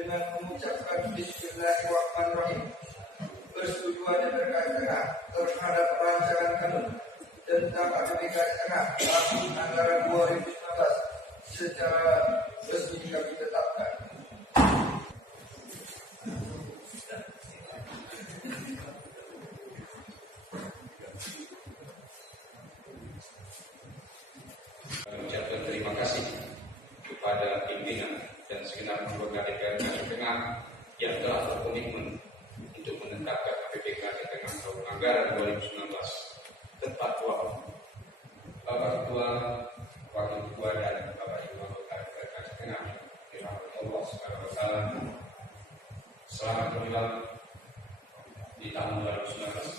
dengan mengucapkan Bismillahirrahmanirrahim, persetujuan yang berkaitan terhadap rancangan kanun tentang APBK daerah tahun anggaran 2019 secara resmi kami tetapkan. Mengucapkan terima kasih kepada pimpinan dan segenap anggota DPR Kalimantan Tengah yang telah berkomitmen untuk menetapkan APBK di tengah tahun anggaran 2019 tepat waktu. Bapak Ketua, Wakil Ketua dan Bapak Ibu anggota DPR Kalimantan Tengah, dirahmati Allah Subhanahu wa Ta'ala. Selamat berjuang di tahun 2019.